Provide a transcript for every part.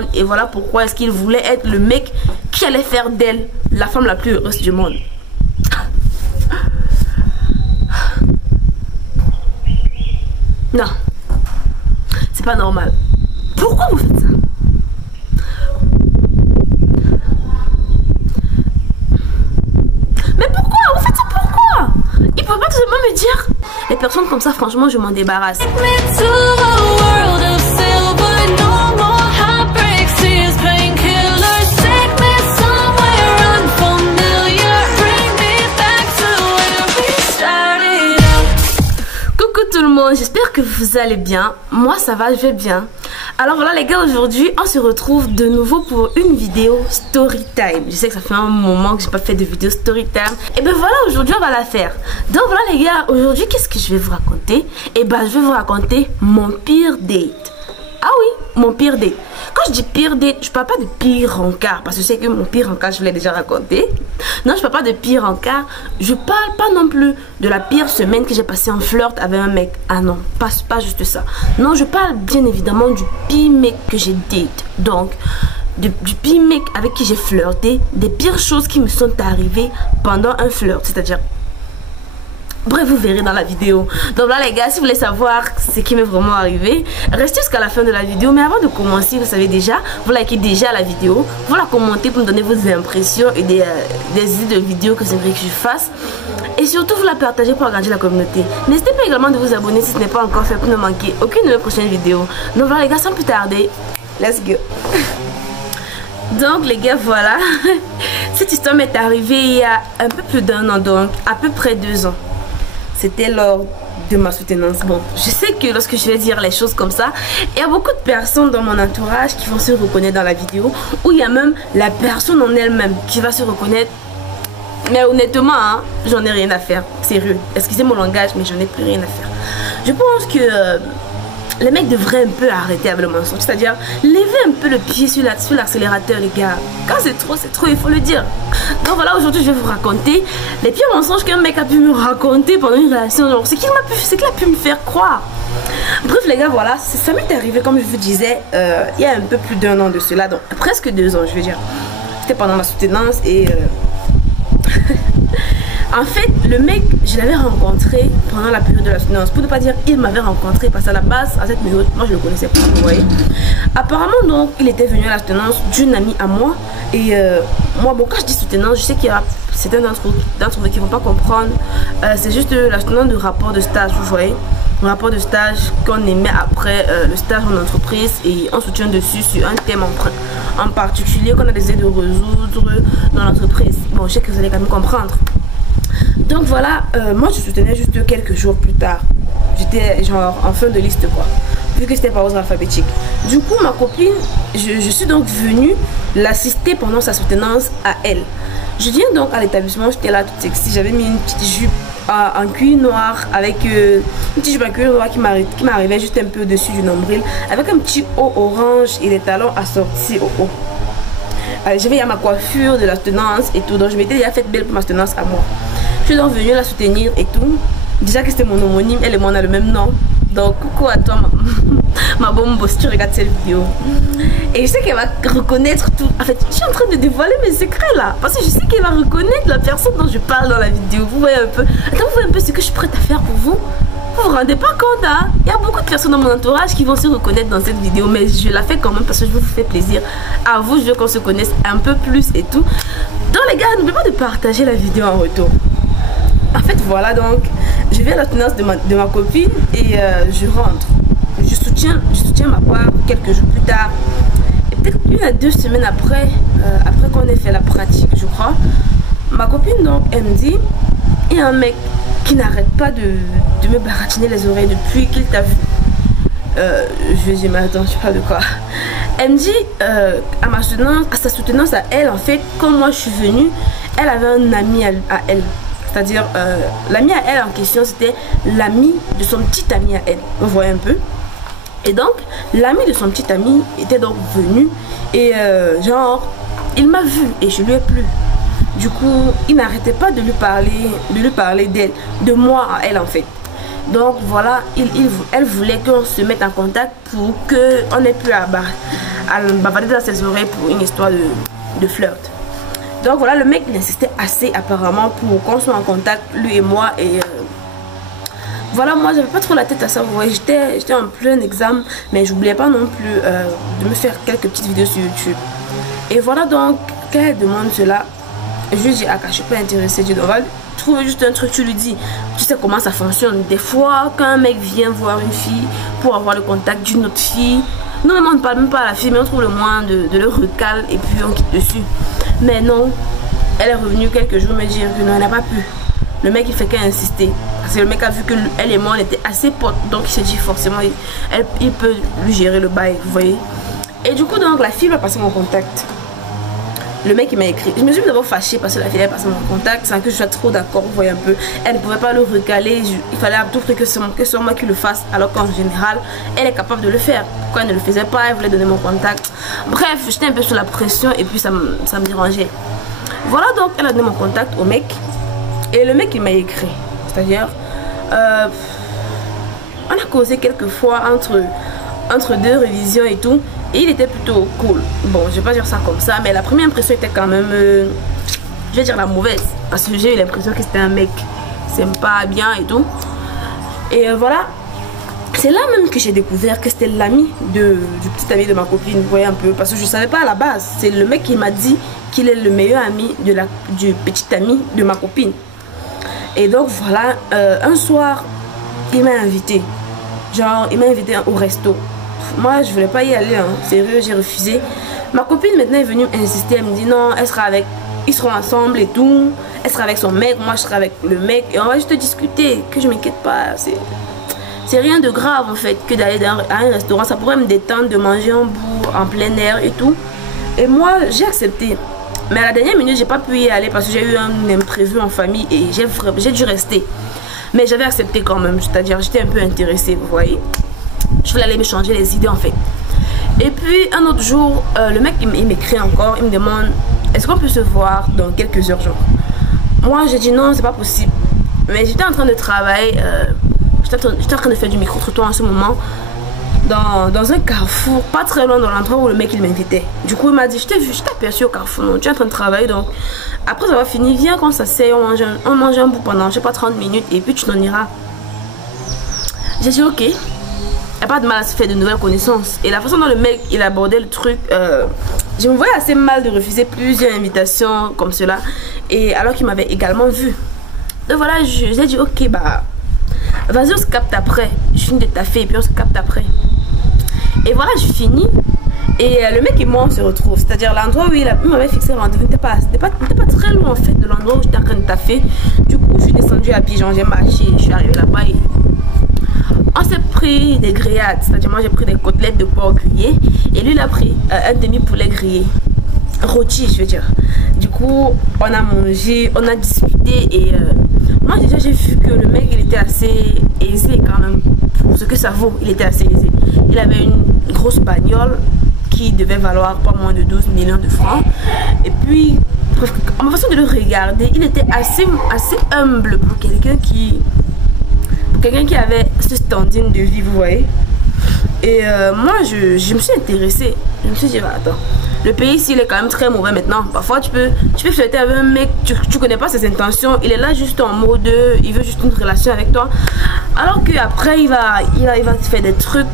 monde. Et voilà pourquoi est-ce qu'il voulait être le mec qui allait faire d'elle la femme la plus heureuse du monde. Non, c'est pas normal. Pourquoi vous faites ça? Mais pourquoi? Vous faites ça pourquoi? Il peut pas tout simplement me dire. Les personnes comme ça, franchement, je m'en débarrasse. Tout le monde, j'espère que vous allez bien. Moi ça va, je vais bien. Alors voilà les gars, aujourd'hui on se retrouve de nouveau pour une vidéo story time. Je sais que ça fait un moment que j'ai pas fait de vidéo story time. Et ben voilà, aujourd'hui on va la faire. Donc voilà les gars, aujourd'hui qu'est-ce que je vais vous raconter? Et ben je vais vous raconter mon pire date. Ah oui, mon pire date. Quand je dis pire date, je parle pas de pire rencard, parce que je sais que mon pire rencard, je vous l'ai déjà raconté. Non, je parle pas de pire rencard. Je parle pas non plus de la pire semaine que j'ai passée en flirt avec un mec. Ah non, pas juste ça. Non, je parle bien évidemment du pire mec que j'ai date. Donc, du pire mec avec qui j'ai flirté, des pires choses qui me sont arrivées pendant un flirt. C'est-à-dire... Bref, vous verrez dans la vidéo. Donc là les gars, si vous voulez savoir ce qui m'est vraiment arrivé, restez jusqu'à la fin de la vidéo. Mais avant de commencer, vous savez déjà, vous likez déjà la vidéo, vous la commentez pour me donner vos impressions et des idées de vidéos que c'est vrai que je fasse. Et surtout, vous la partagez pour agrandir la communauté. N'hésitez pas également de vous abonner si ce n'est pas encore fait pour ne manquer aucune de mes prochaines vidéos. Donc voilà les gars, sans plus tarder, let's go. Donc les gars, voilà. Cette histoire m'est arrivée il y a un peu plus d'un an, donc à peu près 2 ans. C'était lors de ma soutenance. Bon, je sais que lorsque je vais dire les choses comme ça, il y a beaucoup de personnes dans mon entourage qui vont se reconnaître dans la vidéo, ou il y a même la personne en elle-même qui va se reconnaître. Mais honnêtement, hein, j'en ai rien à faire. Sérieux. Excusez mon langage, mais j'en ai plus rien à faire. Je pense que les mecs devraient un peu arrêter avec le mensonge. C'est-à-dire, lever un peu le pied sur l'accélérateur, les gars. Quand c'est trop, il faut le dire. Donc voilà, aujourd'hui, je vais vous raconter les pires mensonges qu'un mec a pu me raconter pendant une relation. Ce qu'il a pu me faire croire. Bref, les gars, voilà, ça m'est arrivé, comme je vous disais, il y a un peu plus d'un an de cela. Donc, presque 2 ans, je veux dire. C'était pendant ma soutenance et... En fait, le mec, je l'avais rencontré pendant la période de la soutenance. Pour ne pas dire il m'avait rencontré, parce qu'à la base, à cette période, moi je le connaissais pas, vous voyez. Apparemment, donc, il était venu à la soutenance d'une amie à moi. Et moi, bon, quand je dis soutenance, je sais qu'il y a certains d'entre vous qui ne vont pas comprendre. C'est juste la soutenance de rapport de stage, vous voyez. Un rapport de stage qu'on émet après le stage en entreprise et on soutient dessus sur un thème en particulier qu'on a décidé de résoudre dans l'entreprise. Bon, je sais que vous allez quand même comprendre. Donc voilà, moi je soutenais juste quelques jours plus tard. J'étais genre en fin de liste quoi, vu que c'était par ordre alphabétique. Du coup ma copine, je suis donc venue l'assister pendant sa soutenance à elle. Je viens donc à l'établissement, j'étais là toute sexy, j'avais mis une petite jupe en cuir noir avec une petite jupe en cuir noir qui m'arrivait juste un peu au-dessus du nombril, avec un petit haut orange et des talons assortis au haut. J'avais ma coiffure de la soutenance et tout, donc je m'étais déjà faite belle pour ma soutenance à moi. Je suis donc venue la soutenir et tout. Déjà que c'était mon homonyme, elle et moi on a le même nom. Donc coucou à toi ma bombe si tu regardes cette vidéo. Et je sais qu'elle va reconnaître tout. En fait, je suis en train de dévoiler mes secrets là. Parce que je sais qu'elle va reconnaître la personne dont je parle dans la vidéo. Vous voyez un peu. Attends, vous voyez un peu ce que je suis prête à faire pour vous. Vous vous rendez pas compte, hein? Il y a beaucoup de personnes dans mon entourage qui vont se reconnaître dans cette vidéo, mais je la fais quand même parce que je vous fais plaisir. À vous, je veux qu'on se connaisse un peu plus et tout. Donc les gars, n'oubliez pas de partager la vidéo en retour. En fait, voilà, donc je vais à la soutenance de ma copine et je rentre. Je soutiens ma part quelques jours plus tard. Et peut-être 1 à 2 semaines après, après qu'on ait fait la pratique, je crois, ma copine, donc, elle me dit, il y a un mec qui n'arrête pas de me baratiner les oreilles depuis qu'il t'a vu. Je lui dis, mais attends, je parle de quoi? Elle me dit, à sa soutenance à elle, en fait, quand moi je suis venue, elle avait un ami à elle. C'est-à-dire, l'ami à elle en question, c'était l'ami de son petit ami à elle. Vous voyez un peu? Et donc, l'ami de son petit ami était donc venu et genre, il m'a vu et je lui ai plu. Du coup, il n'arrêtait pas de lui parler d'elle, de moi à elle en fait. Donc voilà, elle voulait qu'on se mette en contact pour qu'on ait plus à à bavarder dans ses oreilles pour une histoire de flirt. Donc voilà, le mec il insistait assez apparemment pour qu'on soit en contact, lui et moi. Et voilà, moi j'avais pas trop la tête à ça, vous voyez, j'étais en plein examen, mais j'oubliais pas non plus de me faire quelques petites vidéos sur YouTube. Et voilà, donc quand elle demande cela, je lui dis, ah, je suis pas intéressée, on va trouver juste un truc, tu lui dis, tu sais comment ça fonctionne. Des fois, quand un mec vient voir une fille pour avoir le contact d'une autre fille, non, on ne parle même pas à la fille, mais on trouve le moyen de le recaler et puis on quitte dessus. Mais non, elle est revenue quelques jours me dire que non, elle n'a pas pu. Le mec il fait qu'insister. Parce que le mec a vu que elle et moi on était assez potes. Donc il s'est dit forcément il peut lui gérer le bail, vous voyez. Et du coup donc la fille va passer mon contact. Le mec il m'a écrit. Je me suis d'abord fâchée parce que la fille elle passé mon contact sans que je sois trop d'accord, vous voyez un peu. Elle ne pouvait pas le recaler. Il fallait à tout prix que ce soit moi qui le fasse. Alors qu'en général elle est capable de le faire. Pourquoi elle ne le faisait pas? Elle voulait donner mon contact. Bref, j'étais un peu sous la pression et puis ça me dérangeait. Voilà, donc elle a donné mon contact au mec. Et le mec il m'a écrit. C'est-à-dire on a causé quelques fois entre deux révisions et tout. Et il était plutôt cool. Bon, je vais pas dire ça comme ça, mais la première impression était quand même, je vais dire la mauvaise. Parce que j'ai eu l'impression que c'était un mec sympa, bien et tout. Et voilà. C'est là même que j'ai découvert que c'était l'ami du petit ami de ma copine. Vous voyez un peu. Parce que je savais pas à la base. C'est le mec qui m'a dit qu'il est le meilleur ami du petit ami de ma copine. Et donc voilà, un soir, il m'a invité. Genre, il m'a invité au resto. Moi, je voulais pas y aller, hein. Sérieux, j'ai refusé. Ma copine maintenant est venue insister. Elle me dit non, elle sera avec, ils seront ensemble et tout. Elle sera avec son mec, moi je serai avec le mec. Et on va juste discuter, que je m'inquiète pas. C'est rien de grave en fait que d'aller à un restaurant. Ça pourrait me détendre de manger un bout en plein air et tout. Et moi, j'ai accepté. Mais à la dernière minute, j'ai pas pu y aller parce que j'ai eu un imprévu en famille et j'ai dû rester. Mais j'avais accepté quand même, c'est-à-dire j'étais un peu intéressée, vous voyez. Je voulais aller me changer les idées en fait. Et puis un autre jour, le mec il m'écrit encore, il me demande est-ce qu'on peut se voir dans quelques heures genre. Moi j'ai dit non, c'est pas possible. Mais j'étais en train de travailler, j'étais en train de faire du micro-trottoir en ce moment dans un carrefour, pas très loin de l'endroit où le mec il m'invitait. Du coup il m'a dit je t'ai vu, je t'ai aperçu au carrefour, non, tu es en train de travailler donc. Après ça va finir, viens qu'on s'asseye, on mange un bout pendant je sais pas 30 minutes et puis tu t'en iras. J'ai dit ok. Il n'y a pas de mal à se faire de nouvelles connaissances. Et la façon dont le mec il abordait le truc, je me voyais assez mal de refuser plusieurs invitations comme cela. Et alors qu'il m'avait également vu. Donc voilà, j'ai dit ok bah vas-y on se capte après. Je finis de taffer et puis on se capte après. Et voilà, je finis. Et le mec et moi on se retrouve. C'est-à-dire l'endroit où il m'avait fixé rendez-vous n'était pas très loin en fait de l'endroit où j'étais en train de taffer. Du coup je suis descendue à pigeon, j'ai marché, je suis arrivée là-bas et on s'est pris des grillades, c'est-à-dire moi j'ai pris des côtelettes de porc grillées et lui il a pris un demi-poulet grillé, rôti je veux dire. Du coup on a mangé, on a discuté et moi déjà j'ai vu que le mec il était assez aisé quand même, pour ce que ça vaut, il était assez aisé. Il avait une grosse bagnole qui devait valoir pas moins de 12 millions de francs et puis à ma façon de le regarder, il était assez humble pour quelqu'un qui avait ce standing de vie, vous voyez. Et moi je me suis intéressée. Je me suis dit bah, attends, le pays ici il est quand même très mauvais maintenant. Parfois tu peux flirter avec un mec, tu connais pas ses intentions, il est là juste en mode il veut juste une relation avec toi, alors qu'après il va te faire des trucs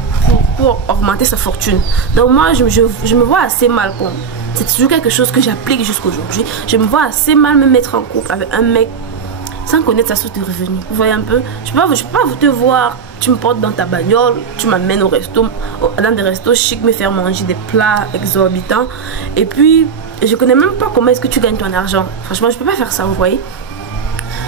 pour augmenter sa fortune. Donc moi je me vois assez mal, quoi. C'est toujours quelque chose que j'applique jusqu'aujourd'hui. Je me vois assez mal me mettre en couple avec un mec sans connaître sa source de revenus. Vous voyez un peu, je peux pas te voir, tu me portes dans ta bagnole, tu m'amènes au resto, dans des restos chics, me faire manger des plats exorbitants. Et puis, je connais même pas comment est-ce que tu gagnes ton argent. Franchement, je peux pas faire ça, vous voyez.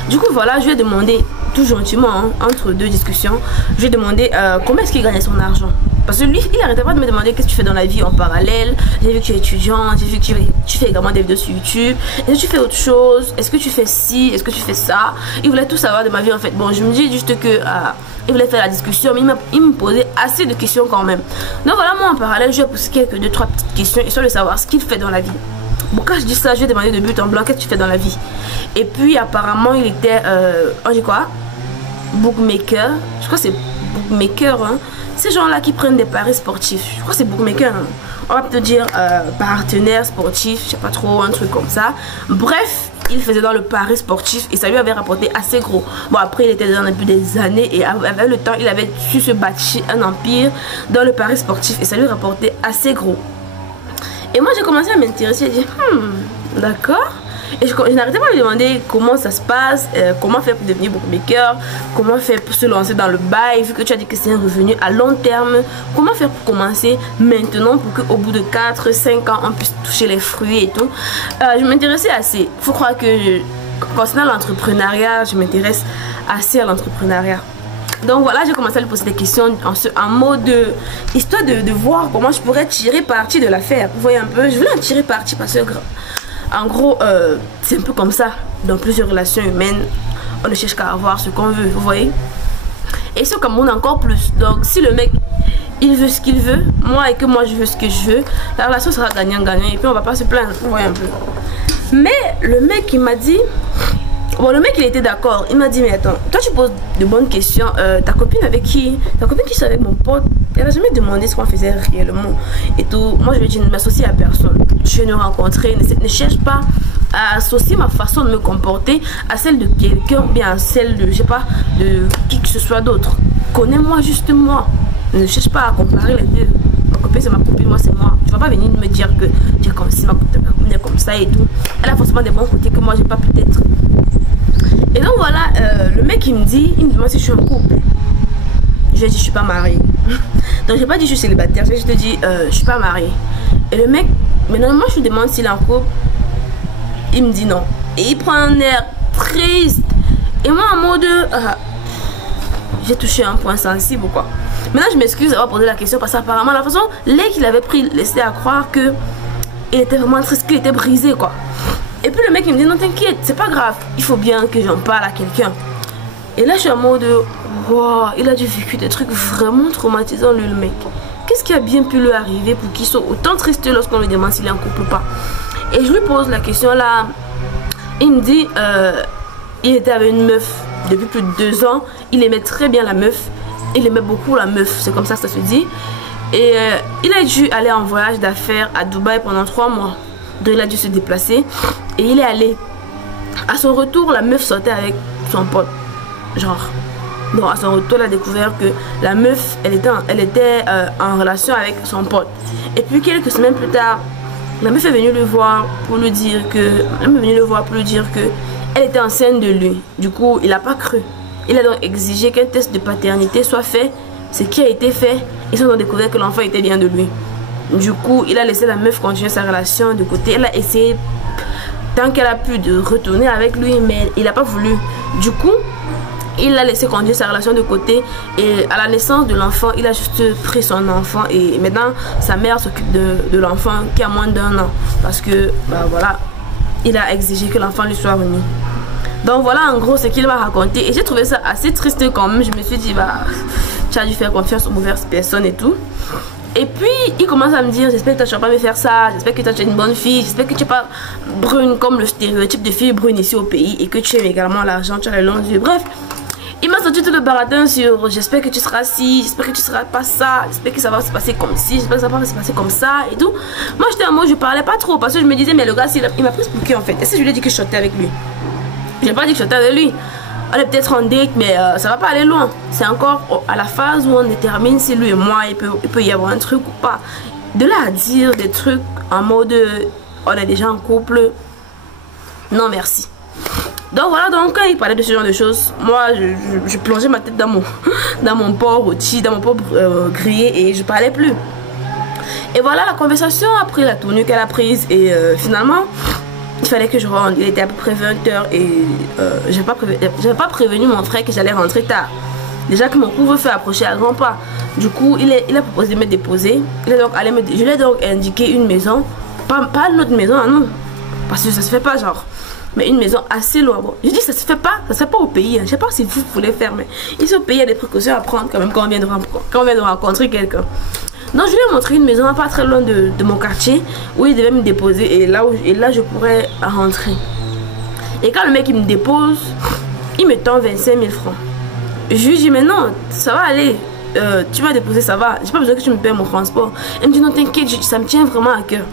Du coup, voilà, je lui ai demandé, tout gentiment, hein, entre deux discussions, je lui ai demandé comment est-ce qu'il gagnait son argent. Parce que lui, il arrêtait pas de me demander qu'est-ce que tu fais dans la vie en parallèle. J'ai vu que tu es étudiant, j'ai vu que tu fais également des vidéos sur YouTube. Est-ce que tu fais autre chose? Est-ce que tu fais ci? Est-ce que tu fais ça? Il voulait tout savoir de ma vie en fait. Bon, je me dis juste que il voulait faire la discussion, mais il me posait assez de questions quand même. Donc voilà, moi en parallèle, je lui ai posé deux, trois petites questions, histoire de savoir ce qu'il fait dans la vie. Bon, quand je dis ça, je lui ai demandé de but en blanc, qu'est-ce que tu fais dans la vie? Et puis apparemment, il était, on dit quoi? Bookmaker, je crois que c'est bookmakers, hein. Ces gens-là qui prennent des paris sportifs. Je crois que c'est bookmakers. Hein. On va peut-être dire partenaire sportif, je sais pas trop, un truc comme ça. Bref, il faisait dans le pari sportif et ça lui avait rapporté assez gros. Bon, après, il était dedans depuis des années et avec le temps, il avait su se bâtir un empire dans le pari sportif et ça lui rapportait assez gros. Et moi, j'ai commencé à m'intéresser et dire, d'accord. Et je n'arrêtais pas de me demander comment ça se passe, comment faire pour devenir bookmaker, comment faire pour se lancer dans le bail, vu que tu as dit que c'est un revenu à long terme, comment faire pour commencer maintenant pour qu'au bout de 4-5 ans, on puisse toucher les fruits et tout. Je m'intéressais assez. Il faut croire que concernant l'entrepreneuriat, je m'intéresse assez à l'entrepreneuriat. Donc voilà, j'ai commencé à lui poser des questions en mode histoire de voir comment je pourrais tirer parti de l'affaire. Vous voyez un peu, je voulais en tirer parti parce que en gros, c'est un peu comme ça. Dans plusieurs relations humaines, on ne cherche qu'à avoir ce qu'on veut, vous voyez. Et ce comme on encore plus. Donc, si le mec, il veut ce qu'il veut, moi et que moi je veux ce que je veux, la relation sera gagnant-gagnant et puis on va pas se plaindre, vous voyez un peu. Mais le mec, il m'a dit... Bon, le mec, il était d'accord. Il m'a dit, mais attends, toi, tu poses de bonnes questions. Ta copine avec qui? Ta copine qui est avec mon pote, elle n'a jamais demandé ce qu'on faisait réellement. Et tout. Moi, je lui ai dit, ne m'associe à personne. Je ne rencontrer, ne cherche pas à associer ma façon de me comporter à celle de quelqu'un, bien à celle de, je sais pas, de qui que ce soit d'autre. Connais-moi juste moi. Ne cherche pas à comparer les deux. Ma copine, c'est ma copine, moi, c'est moi. Tu vas pas venir me dire que j'ai comme si ma copine est comme ça et tout. Elle a forcément des bons côtés que moi, j'ai pas peut-être. Et donc voilà, le mec il me demande si je suis en couple. Je lui ai dit je suis pas mariée. Donc j'ai pas dit je suis célibataire, je te dis je suis pas mariée. Et le mec, maintenant moi je lui demande s'il est en couple. Il me dit non. Et il prend un air triste. Et moi en mode j'ai touché un point sensible ou quoi. Maintenant je m'excuse d'avoir posé la question parce qu'apparemment la façon l'air qu'il avait pris laissait à croire que il était vraiment triste, qu'il était brisé quoi. Et puis le mec il me dit non t'inquiète, c'est pas grave, il faut bien que j'en parle à quelqu'un. Et là je suis en mode wow, il a dû vécu des trucs vraiment traumatisants lui le mec. Qu'est-ce qui a bien pu lui arriver pour qu'il soit autant triste lorsqu'on lui demande s'il est en couple ou pas. Et je lui pose la question là, il me dit il était avec une meuf depuis plus de 2 ans, il aimait très bien la meuf, il aimait beaucoup la meuf, c'est comme ça que ça se dit. Et il a dû aller en voyage d'affaires à Dubaï pendant 3 mois. Donc il a dû se déplacer et il est allé. À son retour, la meuf sortait avec son pote. Genre. Donc à son retour, il a découvert que la meuf, elle était en relation avec son pote. Et puis quelques semaines plus tard, la meuf est venue le voir pour lui dire que... elle était enceinte de lui. Du coup, il n'a pas cru. Il a donc exigé qu'un test de paternité soit fait. Ce qui a été fait. Ils ont donc découvert que l'enfant était bien de lui. Du coup, il a laissé la meuf continuer sa relation de côté. Elle a essayé, tant qu'elle a pu, de retourner avec lui, mais il n'a pas voulu. Du coup, il a laissé continuer sa relation de côté. Et à la naissance de l'enfant, il a juste pris son enfant. Et maintenant, sa mère s'occupe de l'enfant qui a moins d'1 an. Parce que, bah voilà, il a exigé que l'enfant lui soit remis. Donc voilà en gros ce qu'il m'a raconté. Et j'ai trouvé ça assez triste quand même. Je me suis dit, bah, tu as dû faire confiance aux mauvaises personnes et tout. Et puis il commence à me dire j'espère que tu vas pas me faire ça, j'espère que tu es une bonne fille, j'espère que tu n'es pas brune comme le stéréotype de fille brune ici au pays et que tu aimes également l'argent, tu as les longs yeux. Bref, il m'a sorti tout le baratin sur j'espère que tu seras ci, j'espère que tu seras pas ça, j'espère que ça va se passer comme ci, j'espère que ça va se passer comme ça et tout. Moi j'étais en mode je parlais pas trop parce que je me disais mais le gars il m'a pris ce bouquet en fait. Est-ce que je lui ai dit que je sortais avec lui? J'ai pas dit que je sortais avec lui. On est peut-être en date, mais ça va pas aller loin. C'est encore à la phase où on détermine si lui et moi, il peut y avoir un truc ou pas. De là à dire des trucs en mode on est déjà en couple, non merci. Donc voilà, donc quand il parlait de ce genre de choses, moi je plongeais ma tête dans mon porc rôti, dans mon porc grillé et je parlais plus. Et voilà, la conversation a pris la tournure qu'elle a prise et finalement... il fallait que je rentre, il était à peu près 20h et j'avais pas prévenu mon frère que j'allais rentrer tard. Déjà que mon couvre-feu approchait à grands pas. Du coup, il a proposé de me déposer. Je lui ai donc indiqué une maison, pas une autre maison, non. Parce que ça se fait pas genre. Mais une maison assez loin. Bon, je dis ça se fait pas au pays. Hein. Je sais pas si vous voulez faire, mais ici au pays, il y a des précautions à prendre quand même quand on vient de rencontrer quelqu'un. Donc je lui ai montré une maison pas très loin de mon quartier où il devait me déposer et là je pourrais rentrer. Et quand le mec il me dépose, il me tend 25 000 francs. Je lui dis mais non, ça va aller. tu vas déposer, ça va. J'ai pas besoin que tu me payes mon transport. Elle me dit non, t'inquiète, ça me tient vraiment à cœur.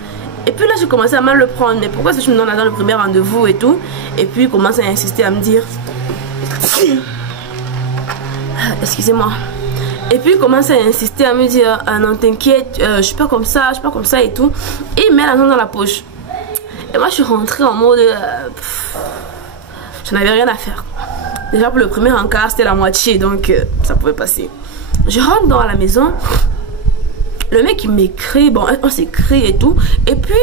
Et puis là, j'ai commencé à mal le prendre. Mais pourquoi est-ce que tu me donnes dans le premier rendez-vous et tout? Et puis, il commence à insister à me dire... Excusez-moi. Et puis, il commence à insister à me dire ah non, t'inquiète, je suis pas comme ça, et tout. Et il met la main dans la poche. Et moi, je suis rentrée en mode... je n'avais rien à faire. Déjà, pour le premier encart, c'était la moitié. Donc, ça pouvait passer. Je rentre dans la maison. Le mec il m'écrit, bon on s'écrit et tout. Et puis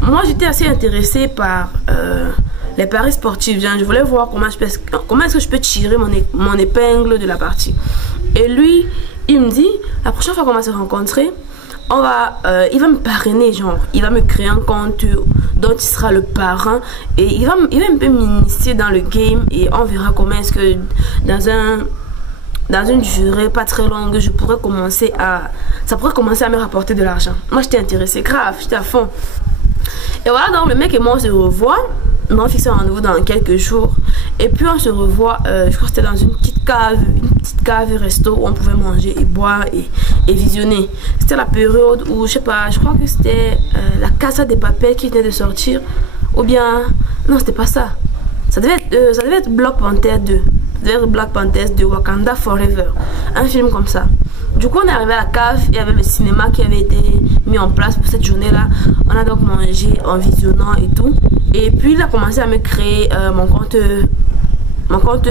moi j'étais assez intéressée par les paris sportifs. Je voulais voir comment est-ce que je peux tirer mon épingle de la partie. Et lui il me dit la prochaine fois qu'on va se rencontrer, il va me parrainer, genre il va me créer un compte dont il sera le parrain et il va un peu m'initier dans le game et on verra comment est-ce que dans une durée pas très longue, ça pourrait commencer à me rapporter de l'argent. Moi, j'étais intéressée, grave, j'étais à fond. Et voilà, donc le mec et moi, on se revoit. On a fixé un rendez-vous dans quelques jours. Et puis, on se revoit, je crois que c'était dans une petite cave resto où on pouvait manger et boire et visionner. C'était la période où, je sais pas, je crois que c'était la Casa de Papel qui venait de sortir. Ou bien, non, c'était pas ça. Ça devait être Black Panther 2. Black Panther de Wakanda Forever, un film comme ça. Du coup on est arrivé à la cave, il y avait le cinéma qui avait été mis en place pour cette journée là. On a donc mangé en visionnant et tout. Et puis il a commencé à me créer mon compte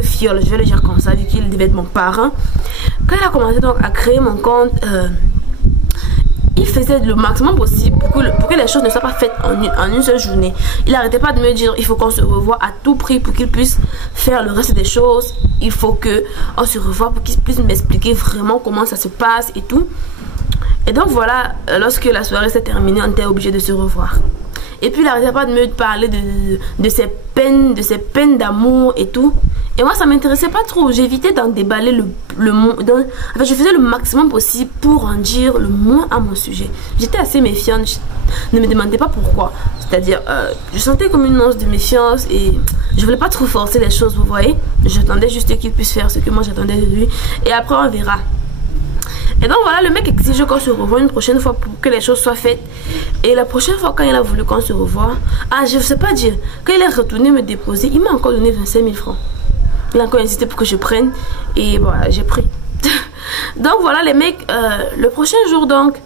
fiole, je vais le dire comme ça vu qu'il devait être mon parrain. Quand il a commencé donc à créer mon compte, il faisait le maximum possible pour que les choses ne soient pas faites en une seule journée. Il n'arrêtait pas de me dire il faut qu'on se revoie à tout prix pour qu'il puisse faire le reste des choses. Il faut qu'on se revoie pour qu'il puisse m'expliquer vraiment comment ça se passe et tout. Et donc voilà, lorsque la soirée s'est terminée, on était obligé de se revoir. Et puis il n'arrêtait pas de me parler de ses peines d'amour et tout. Et moi ça m'intéressait pas trop. J'évitais d'en déballer le mot. En fait, je faisais le maximum possible pour en dire le moins à mon sujet. J'étais assez méfiante. Ne me demandez pas pourquoi. C'est-à-dire, je sentais comme une once de méfiance et je voulais pas trop forcer les choses, vous voyez. J'attendais juste qu'il puisse faire ce que moi j'attendais de lui. Et après on verra. Et donc voilà, le mec exige qu'on se revoie une prochaine fois pour que les choses soient faites. Et la prochaine fois, quand il a voulu qu'on se revoie, je ne sais pas dire, quand il est retourné me déposer, il m'a encore donné 25 000 francs. Il a encore insisté pour que je prenne. Et voilà, j'ai pris. Donc voilà, les mecs, le prochain jour, donc,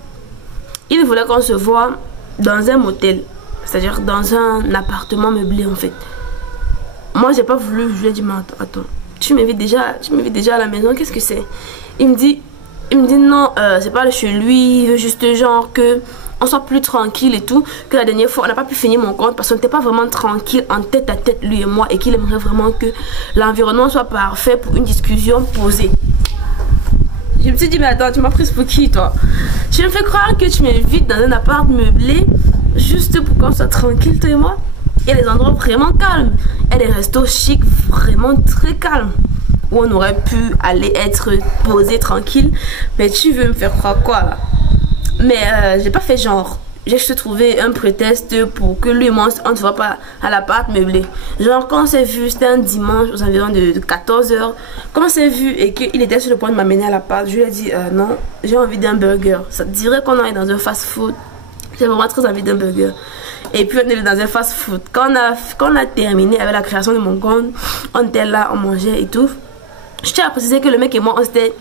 il voulait qu'on se voit dans un motel. C'est-à-dire dans un appartement meublé, en fait. Moi, j'ai pas voulu. Je lui ai dit, mais attends, tu m'invites déjà à la maison, qu'est-ce que c'est? Il me dit non, c'est pas chez lui, il veut juste genre que on soit plus tranquille et tout. Que la dernière fois on n'a pas pu finir mon compte parce qu'on n'était pas vraiment tranquille en tête à tête lui et moi. Et qu'il aimerait vraiment que l'environnement soit parfait pour une discussion posée. Je me suis dit mais attends, tu m'as prise pour qui toi? Tu me fais croire que tu m'invites dans un appart meublé juste pour qu'on soit tranquille toi et moi? Il y a des endroits vraiment calmes. Il y a des restos chics vraiment très calmes où on aurait pu aller être posé tranquille. Mais tu veux me faire croire quoi là? Mais j'ai pas fait genre. J'ai juste trouvé un prétexte pour que lui et moi on ne se voit pas à l'appart meublé. Genre quand on s'est vu, c'était un dimanche aux environs de 14 h. Quand on s'est vu et qu'il était sur le point de m'amener à l'appart, je lui ai dit non, j'ai envie d'un burger. Ça dirait qu'on est dans un fast food. J'ai vraiment très envie d'un burger. Et puis on est dans un fast food. Quand on a terminé avec la création de mon compte, on était là, on mangeait et tout. Je tiens à préciser que le mec et moi, on s'était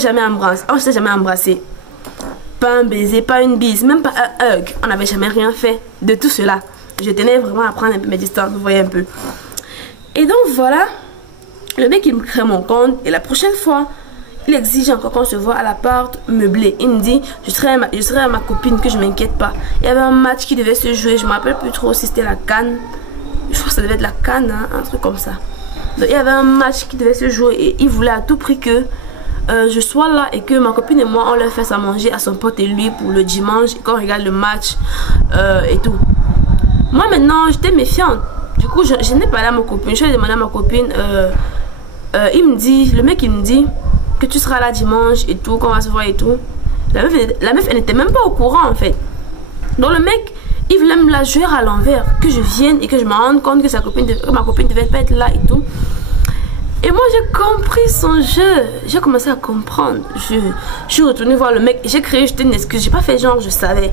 jamais embrassé. Pas un baiser, pas une bise, même pas un hug. On n'avait jamais rien fait de tout cela. Je tenais vraiment à prendre un peu mes distances, vous voyez un peu. Et donc voilà, le mec il me crée mon compte et la prochaine fois, il exige encore qu'on se voit à l'appart meublé. Il me dit, je serai à ma copine, que je m'inquiète pas. Il y avait un match qui devait se jouer, je me rappelle plus trop si c'était la CAN. Je crois que ça devait être la CAN, hein, un truc comme ça. Donc il y avait un match qui devait se jouer et il voulait à tout prix que je sois là et que ma copine et moi on leur fasse à manger à son pote et lui pour le dimanche et qu'on regarde le match et tout. Moi maintenant j'étais méfiante. Du coup je n'ai pas allé à ma copine. Je lui ai demandé à ma copine, le mec il me dit que tu seras là dimanche et tout, qu'on va se voir et tout. La meuf elle n'était même pas au courant en fait. Donc le mec il voulait me la jouer à l'envers, que je vienne et que je me rende compte que ma copine devait pas être là et tout. Et moi j'ai compris son jeu. J'ai commencé à comprendre. Je suis retournée voir le mec. J'ai créé juste une excuse. J'ai pas fait genre je savais.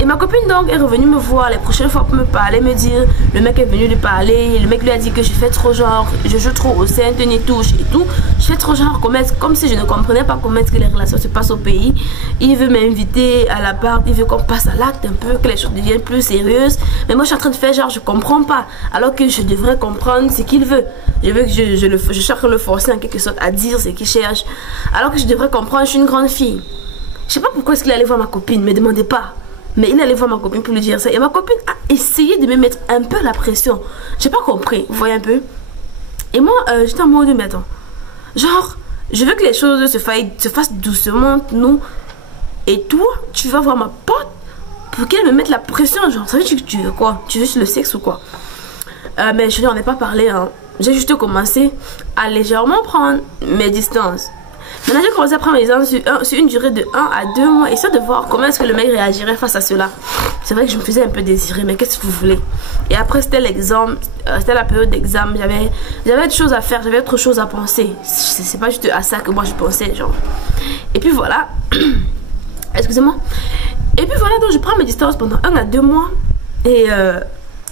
Et ma copine donc est revenue me voir les prochaines fois pour me parler, me dire, le mec est venu lui parler, le mec lui a dit que je fais trop genre, je joue trop au sein, tenir touche et tout. Je fais trop genre comme si je ne comprenais pas comment est-ce que les relations se passent au pays. Il veut m'inviter à l'appart, il veut qu'on passe à l'acte un peu, que les choses deviennent plus sérieuses. Mais moi je suis en train de faire genre je comprends pas, alors que je devrais comprendre ce qu'il veut. Je veux que je cherche à le forcer en quelque sorte à dire ce qu'il cherche, alors que je devrais comprendre, je suis une grande fille. Je sais pas pourquoi est-ce qu'il allait voir ma copine, me demandez pas. Mais il allait voir ma copine pour lui dire ça. Et ma copine a essayé de me mettre un peu la pression. J'ai pas compris, vous voyez un peu. Et moi, j'étais en mode, mais attends. Genre, je veux que les choses se fassent doucement, nous. Et toi, tu vas voir ma pote pour qu'elle me mette la pression. Genre, ça veut dire que tu veux quoi? Tu veux le sexe ou quoi? Mais je n'en ai pas parlé, hein. J'ai juste commencé à légèrement prendre mes distances. Maintenant, j'ai commencé à prendre mes distances sur une durée de 1 à 2 mois, histoire de voir comment est-ce que le mec réagirait face à cela. C'est vrai que je me faisais un peu désirer, mais qu'est-ce que vous voulez? Et après, c'était l'examen, c'était la période d'examen. J'avais des choses à faire, j'avais autre chose à penser. C'est pas juste à ça que moi je pensais, genre. Et puis voilà. Excusez-moi. Et puis voilà, donc je prends mes distances pendant 1 à 2 mois. Et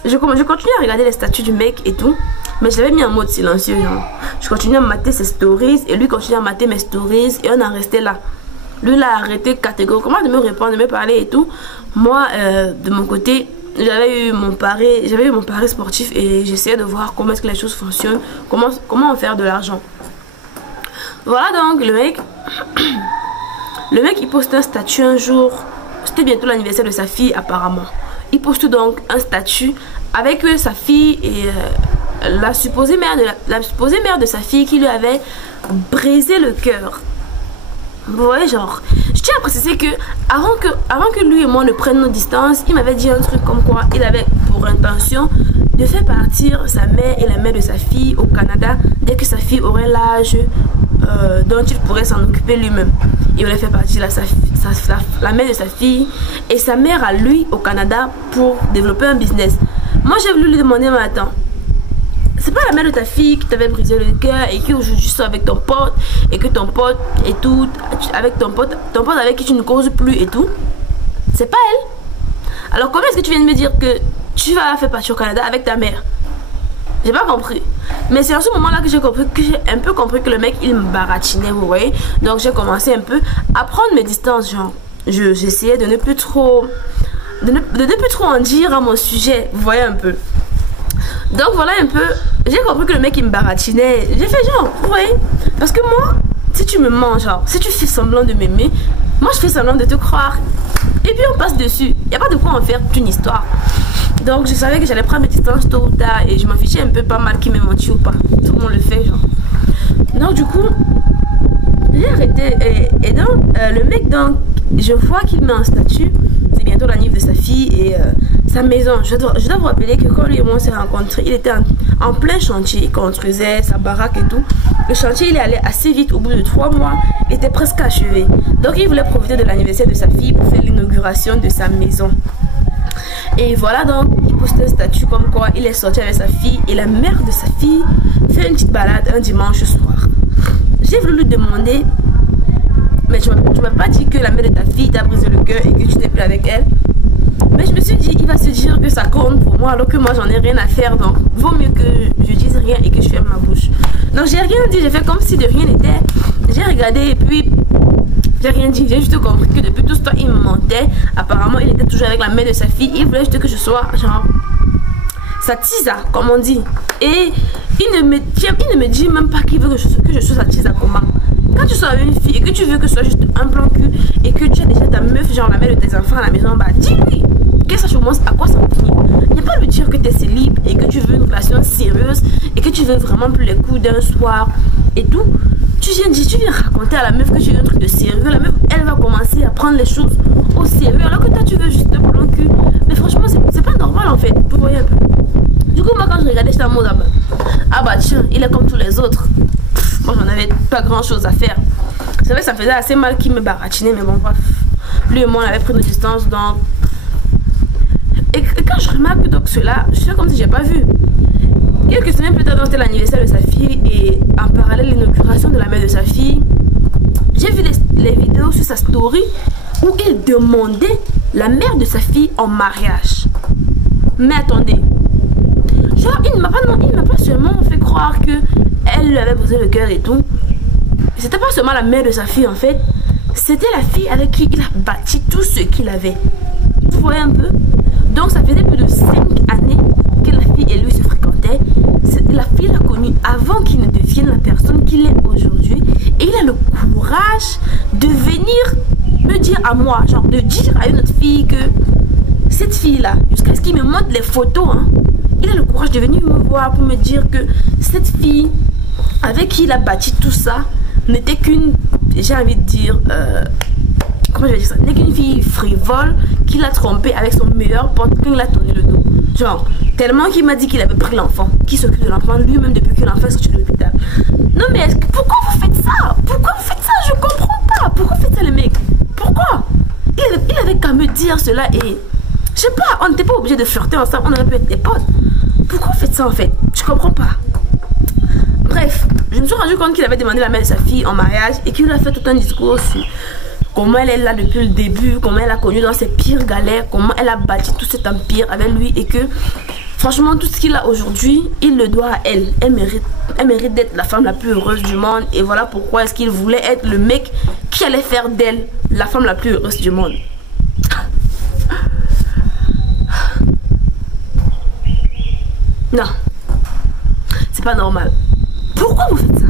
je continue à regarder les statuts du mec et tout. Mais je l'avais mis en mode silencieux, genre. Je continuais à mater ses stories et lui continuait à mater mes stories et on en restait là. Lui l'a arrêté catégoriquement de me répondre, de me parler et tout. Moi, de mon côté, j'avais eu mon pari sportif et j'essayais de voir comment est-ce que les choses fonctionnent, comment en faire de l'argent. Voilà donc le mec il postait un statut un jour. C'était bientôt l'anniversaire de sa fille apparemment. Il poste donc un statut avec sa fille et la supposée mère de sa fille qui lui avait brisé le cœur. Vous voyez, genre, je tiens à préciser que avant que lui et moi ne prenions nos distances, il m'avait dit un truc comme quoi il avait pour intention de faire partir sa mère et la mère de sa fille au Canada dès que sa fille aurait l'âge dont il pourrait s'en occuper lui-même. Il voulait faire partir la mère de sa fille et sa mère à lui au Canada pour développer un business. Moi j'ai voulu lui demander, mais attends, c'est pas la mère de ta fille qui t'avait brisé le cœur et qui aujourd'hui sort avec ton pote et que ton pote et tout, avec ton pote avec qui tu ne causes plus et tout, c'est pas elle. Alors comment est-ce que tu viens de me dire que tu vas faire partir au Canada avec ta mère? J'ai pas compris. Mais c'est à ce moment-là que j'ai un peu compris que le mec il me baratinait, vous voyez. Donc j'ai commencé un peu à prendre mes distances, genre j'essayais de ne plus trop en dire à mon sujet, vous voyez un peu. Donc voilà un peu, j'ai compris que le mec il me baratinait. J'ai fait genre, vous voyez, parce que moi, si tu me mens, genre, si tu fais semblant de m'aimer, moi je fais semblant de te croire. Et puis on passe dessus, il n'y a pas de quoi en faire une histoire. Donc je savais que j'allais prendre mes distances tôt ou tard et je m'en fichais un peu pas mal qu'il m'ait menti ou pas. Tout le monde le fait, genre. Donc du coup, j'ai arrêté et donc le mec, donc, je vois qu'il met un statut. C'est bientôt l'anniversaire de sa fille et sa maison. Je dois vous rappeler que quand lui et moi on s'est rencontrés, il était en plein chantier. Il construisait sa baraque et tout. Le chantier il est allé assez vite. Au bout de 3 mois, il était presque achevé. Donc il voulait profiter de l'anniversaire de sa fille pour faire l'inauguration de sa maison. Et voilà, donc il poste un statut comme quoi il est sorti avec sa fille et la mère de sa fille fait une petite balade un dimanche soir. J'ai voulu lui demander, mais tu m'as pas dit que la mère de ta fille t'a brisé le cœur et que tu n'es plus avec elle. Mais je me suis dit, il va se dire que ça compte pour moi alors que moi j'en ai rien à faire. Donc vaut mieux que je dise rien et que je ferme ma bouche. Donc j'ai rien dit, j'ai fait comme si de rien n'était. J'ai regardé et puis j'ai rien dit. J'ai juste compris que depuis tout ce temps il me mentait. Apparemment il était toujours avec la mère de sa fille. Il voulait juste que je sois genre sa tisa, comme on dit. Et il ne me dit même pas qu'il veut que je sois sa tisa comment. Quand tu sors avec une fille et que tu veux que ce soit juste un plan cul et que tu as déjà ta meuf, genre la mère de tes enfants à la maison, bah dis-lui que ça commence à quoi ça finit. Il n'y a pas lui dire que tu es célib et que tu veux une relation sérieuse et que tu veux vraiment plus les coups d'un soir et tout. Tu viens raconter à la meuf que tu veux un truc de sérieux. La meuf, elle va commencer à prendre les choses au sérieux alors que toi tu veux juste un plan cul. Mais franchement, c'est pas normal en fait. Vous voyez un peu. Du coup, moi quand je regardais, j'étais en mode ah bah tiens, il est comme tous les autres. Moi j'en avais pas grand chose à faire. C'est vrai que ça faisait assez mal qu'il me baratinait, mais bon bref. Lui et moi on avait pris nos distances donc. Et quand je remarque donc cela, je fais comme si j'ai pas vu. Quelques semaines plus tard, c'était l'anniversaire de sa fille et en parallèle l'inauguration de la mère de sa fille. J'ai vu les vidéos sur sa story où il demandait la mère de sa fille en mariage. Mais attendez, genre il ne m'a pas seulement fait croire que elle lui avait brisé le cœur et tout. C'était pas seulement la mère de sa fille en fait, c'était la fille avec qui il a bâti tout ce qu'il avait. Vous voyez un peu? Donc ça faisait plus de 5 années que la fille et lui se fréquentaient. La fille l'a connu avant qu'il ne devienne la personne qu'il est aujourd'hui. Et il a le courage de venir me dire à moi, genre de dire à une autre fille que cette fille-là, jusqu'à ce qu'il me montre les photos, hein, il a le courage de venir me voir pour me dire que cette fille avec qui il a bâti tout ça n'était qu'une, j'ai envie de dire, comment je vais dire ça, n'était qu'une fille frivole qu'il a trompé avec son meilleur pote quand il a tourné le dos. Genre, tellement qu'il m'a dit qu'il avait pris l'enfant, qu'il s'occupe de l'enfant lui-même depuis que l'enfant est sorti de l'hôpital. Non mais pourquoi vous faites ça? Pourquoi vous faites ça? Je comprends pas. Pourquoi vous faites ça les mecs? Pourquoi? Il avait qu'à me dire cela et... Je sais pas, on n'était pas obligé de flirter ensemble, on aurait pu être des potes. Pourquoi vous faites ça en fait? Je comprends pas. Bref, je me suis rendu compte qu'il avait demandé la mère de sa fille en mariage et qu'il a fait tout un discours sur comment elle est là depuis le début, comment elle a connu dans ses pires galères, comment elle a bâti tout cet empire avec lui et que franchement tout ce qu'il a aujourd'hui, il le doit à elle. Elle mérite d'être la femme la plus heureuse du monde et voilà pourquoi est-ce qu'il voulait être le mec qui allait faire d'elle la femme la plus heureuse du monde. Non, c'est pas normal. Pourquoi vous faites ça?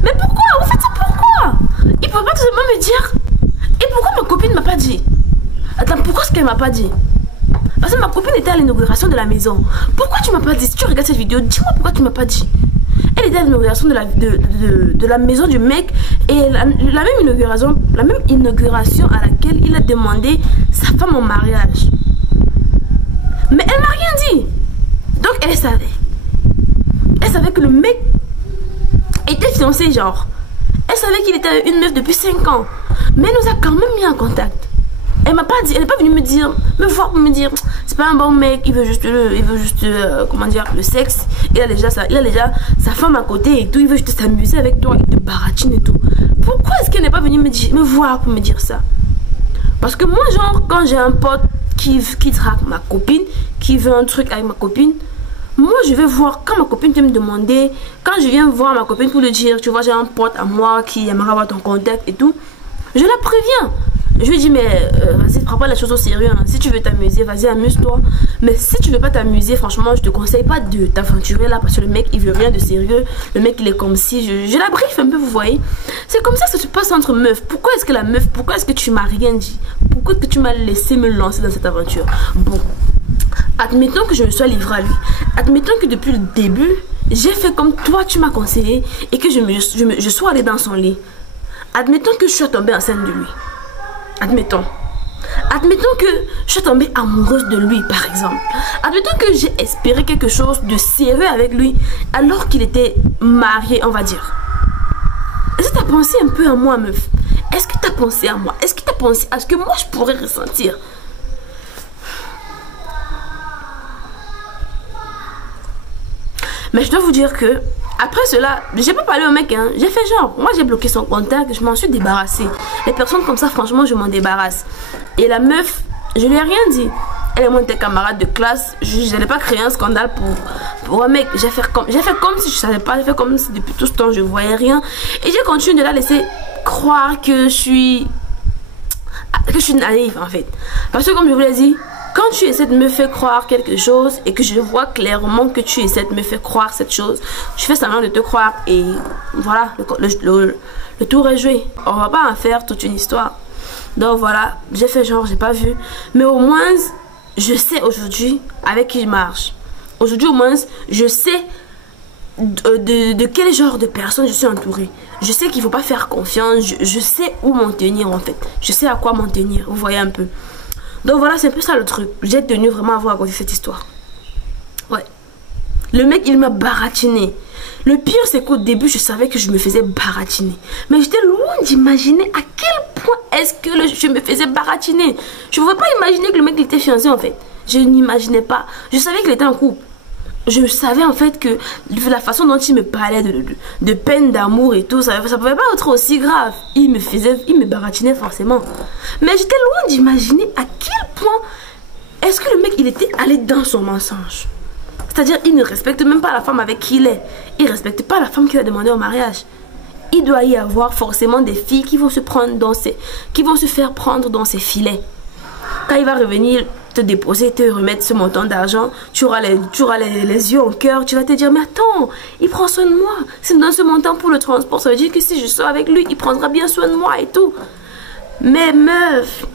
Mais pourquoi? Vous faites ça pourquoi? Il peut pas tout simplement me dire. Et pourquoi ma copine m'a pas dit? Attends, pourquoi est-ce qu'elle m'a pas dit? Parce que ma copine était à l'inauguration de la maison. Pourquoi tu m'as pas dit? Si tu regardes cette vidéo, dis-moi pourquoi tu m'as pas dit. Elle était à l'inauguration de la maison du mec et la même inauguration à laquelle il a demandé sa femme en mariage. Mais elle m'a rien dit. Donc elle savait. Elle savait que le mec était fiancé genre. Elle savait qu'il était avec une meuf depuis 5 ans. Mais elle nous a quand même mis en contact. Elle m'a pas dit, elle n'est pas venue me dire, me voir pour me dire, c'est pas un bon mec, il veut juste comment dire, le sexe. Il a déjà sa femme à côté et tout, il veut juste s'amuser avec toi, il te baratine et tout. Pourquoi est-ce qu'elle n'est pas venue me voir pour me dire ça? Parce que moi, genre, quand j'ai un pote qui drague ma copine, qui veut un truc avec ma copine, moi je vais voir, quand ma copine vient me demander, quand je viens voir ma copine pour lui dire, tu vois, j'ai un pote à moi qui aimerait avoir ton contact et tout, je la préviens. Je lui dis, mais vas-y, prends pas les choses au sérieux. Hein. Si tu veux t'amuser, vas-y, amuse-toi. Mais si tu veux pas t'amuser, franchement, je te conseille pas de t'aventurer là parce que le mec, il veut rien de sérieux. Le mec, il est comme si... Je la briefe un peu, vous voyez. C'est comme ça que ça se passe entre meufs. Pourquoi est-ce que la meuf, pourquoi est-ce que tu m'as rien dit? Pourquoi est-ce que tu m'as laissé me lancer dans cette aventure? Bon, admettons que je me sois livrée à lui. Admettons que depuis le début, j'ai fait comme toi, tu m'as conseillé et que je sois allée dans son lit. Admettons que je sois tombée enceinte de lui. Admettons que je suis tombée amoureuse de lui par exemple. Admettons que j'ai espéré quelque chose de sérieux avec lui alors qu'il était marié, on va dire. Est-ce que tu as pensé un peu à moi meuf? Est-ce que tu as pensé à moi? Est-ce que tu as pensé à ce que moi je pourrais ressentir? Mais je dois vous dire que après cela, j'ai pas parlé au mec, hein. J'ai fait genre, moi j'ai bloqué son contact, je m'en suis débarrassée. Les personnes comme ça, franchement, je m'en débarrasse. Et la meuf, je lui ai rien dit. Elle est mon camarade de classe, je n'allais pas créer un scandale pour un mec. J'ai fait comme si je savais pas, j'ai fait comme si depuis tout ce temps je voyais rien. Et j'ai continué de la laisser croire que je suis naïve en fait. Parce que comme je vous l'ai dit, quand tu essaies de me faire croire quelque chose et que je vois clairement que tu essaies de me faire croire cette chose, je fais semblant de te croire et voilà, le tour est joué. On va pas en faire toute une histoire. Donc voilà, j'ai fait genre, j'ai pas vu. Mais au moins, je sais aujourd'hui avec qui je marche. Aujourd'hui au moins, je sais de quel genre de personne je suis entourée. Je sais qu'il faut pas faire confiance, je sais où m'en tenir en fait. Je sais à quoi m'en tenir, vous voyez un peu. Donc voilà, c'est un peu ça le truc. J'ai tenu vraiment à vous raconter cette histoire. Ouais. Le mec, il m'a baratiné. Le pire, c'est qu'au début, je savais que je me faisais baratiner. Mais j'étais loin d'imaginer à quel point est-ce que je me faisais baratiner? Je ne pouvais pas imaginer que le mec il était fiancé en fait. Je n'imaginais pas. Je savais qu'il était en couple. Je savais en fait que la façon dont il me parlait de peine d'amour et tout, ça pouvait pas être aussi grave. Il me baratinait forcément. Mais j'étais loin d'imaginer à quel point est-ce que le mec il était allé dans son mensonge. C'est-à-dire il ne respecte même pas la femme avec qui il est. Il ne respecte pas la femme qu'il a demandé au mariage. Il doit y avoir forcément des filles qui vont se faire prendre dans ses filets. Quand il va revenir te déposer, te remettre ce montant d'argent, tu auras les yeux en cœur, tu vas te dire mais attends, il prend soin de moi, c'est dans ce montant pour le transport, ça veut dire que si je sors avec lui, il prendra bien soin de moi et tout. Mais meuf,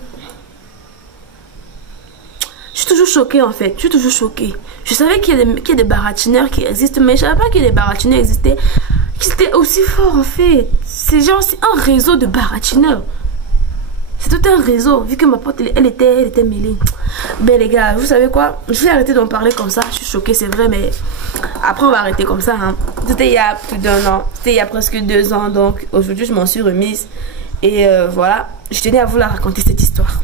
je suis toujours choquée en fait, je suis toujours choquée. Je savais qu'il y a des baratineurs qui existent, mais je ne savais pas que des baratineurs existaient, qui étaient aussi forts en fait. C'est genre, c'est un réseau de baratineurs. C'est tout un réseau, vu que ma pote, elle était mêlée. Ben les gars, vous savez quoi? Je vais arrêter d'en parler comme ça. Je suis choquée, c'est vrai, mais après on va arrêter comme ça. Hein. C'était il y a plus d'1 an. C'était il y a presque 2 ans. Donc aujourd'hui, je m'en suis remise. Et voilà, je tenais à vous la raconter cette histoire.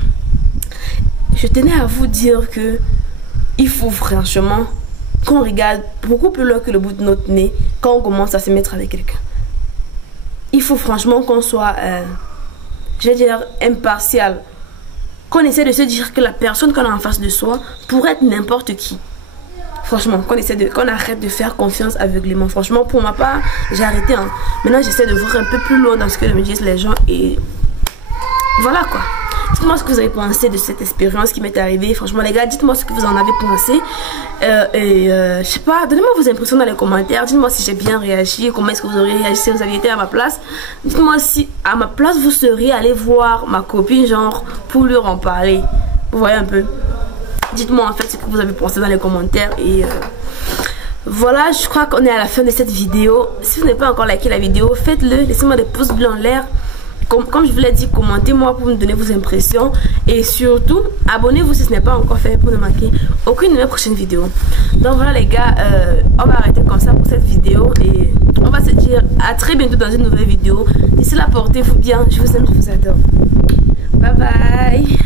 Je tenais à vous dire que il faut franchement qu'on regarde beaucoup plus loin que le bout de notre nez quand on commence à se mettre avec quelqu'un. Il faut franchement qu'on soit... je vais dire impartial, qu'on essaie de se dire que la personne qu'on a en face de soi pourrait être n'importe qui. Franchement, qu'on arrête de faire confiance aveuglément. Franchement, pour ma part, j'ai arrêté. Hein. Maintenant, j'essaie de voir un peu plus loin dans ce que me disent les gens et voilà quoi. Dites-moi ce que vous avez pensé de cette expérience qui m'est arrivée. Franchement les gars, dites-moi ce que vous en avez pensé. Je sais pas, donnez-moi vos impressions dans les commentaires. Dites-moi si j'ai bien réagi, comment est-ce que vous auriez réagi si vous aviez été à ma place. Dites-moi si à ma place vous seriez allé voir ma copine genre pour leur en parler. Vous voyez un peu. Dites-moi en fait ce que vous avez pensé dans les commentaires et voilà, je crois qu'on est à la fin de cette vidéo. Si vous n'avez pas encore liké la vidéo, faites-le, laissez-moi des pouces bleus en l'air. Comme je vous l'ai dit, commentez-moi pour me donner vos impressions. Et surtout, abonnez-vous si ce n'est pas encore fait pour ne manquer aucune de mes prochaines vidéos. Donc voilà les gars, on va arrêter comme ça pour cette vidéo. Et on va se dire à très bientôt dans une nouvelle vidéo. D'ici là, portez-vous bien. Je vous aime, je vous adore. Bye bye.